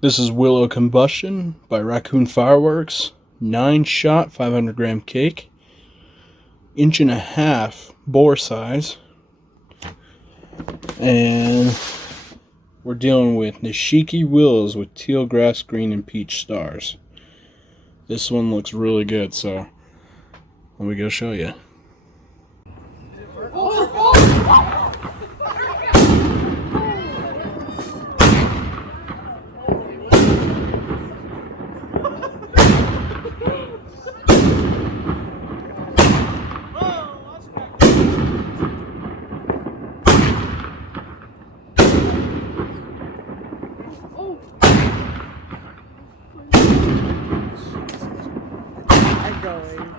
This is Willow Combustion by Raccoon Fireworks. 9-shot, 500-gram cake. 1.5" bore size. And we're dealing with Nishiki Willows with teal, grass, green, and peach stars. This one looks really good, so let me go show you. Going.